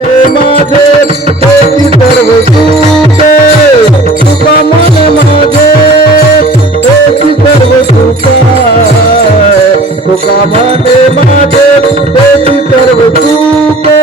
माझे तेची सर्व सुखे तुका मन माझे तेची सर्व सुखे तुका मने माझे तेची सर्व सुखे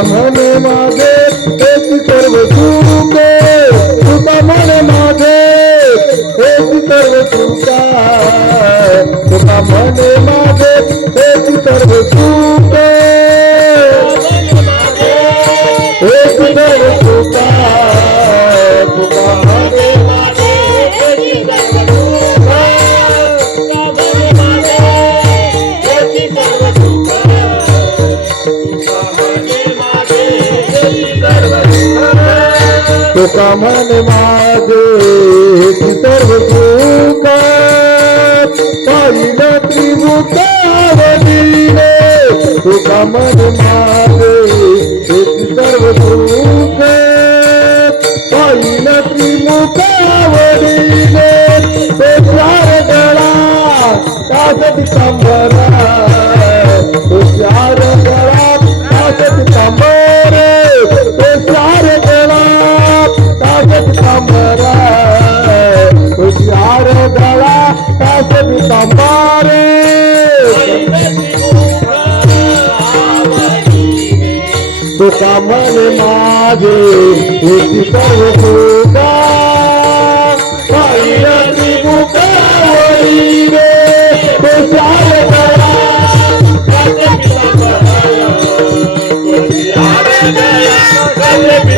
मने माझे तेची सर्व सुखे तुका मने माझे तेची सर्व सुखे तुका मने माझे तेची सर्व सुखे तेची सर्व सुखे तुका मने माझे तेची सर्व सुखे तुका मन माझे ती सर्व सुख पाहिलं त्रिमुखावरीने तुका मन माझे ती सर्व सुख पाहिलं त्रिमुखावरीने ते चार गळा कासती कंबरा ते चार गळा कासती कंबरे ते चार गळा कंबरा हुशार गळा कासती कंबारे तुका मन माझे तेची सर्व सुखा पाहिली मुखावरीने हुशार गळा कासती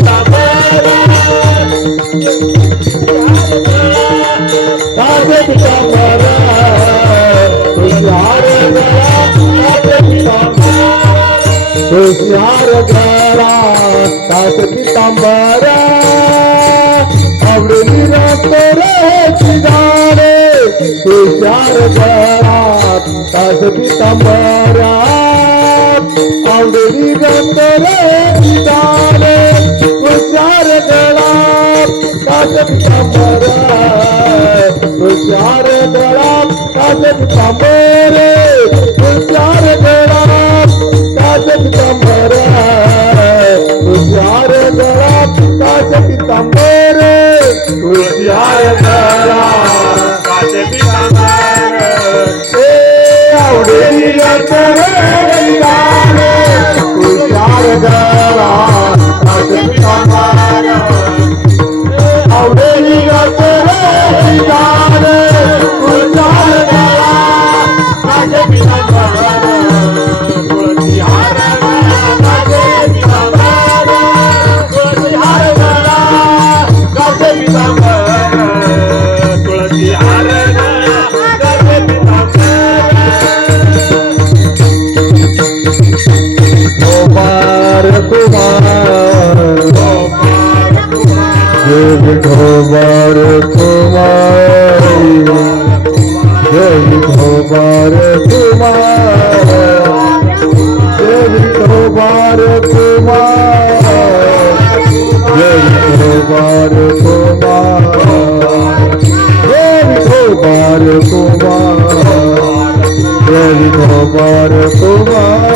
कंबारा कासती कंबरा हुशार गळा कासती कंबरा आवडली रात्रीची गाणे हुशार गळा कासती कंबरा आवडली रात्रीची गाणे हुशार गळा कासती कंबरा हुशार गळा कासती कंबरे हुशार गळा कासती कंबरा हुशार गळा कासती कंबरे हुशार गळा कासती कंबरा आवडेली रात्रीची गाणे हुशार गळा कासती कंबरा आवडेली रात्रीची गाणे हुशार गळा कासती कंबरा हुशार गळा कासती कंबरा हुशार गळा कासती कंबरा हुशार गळा कासती कंबरा कुमार जय विठोबार कुमार जय विठोबार कुमार जय विठोबार कुमार जय विठोबार कुमार जय विठोबार कुमार जय विठोबार कुमार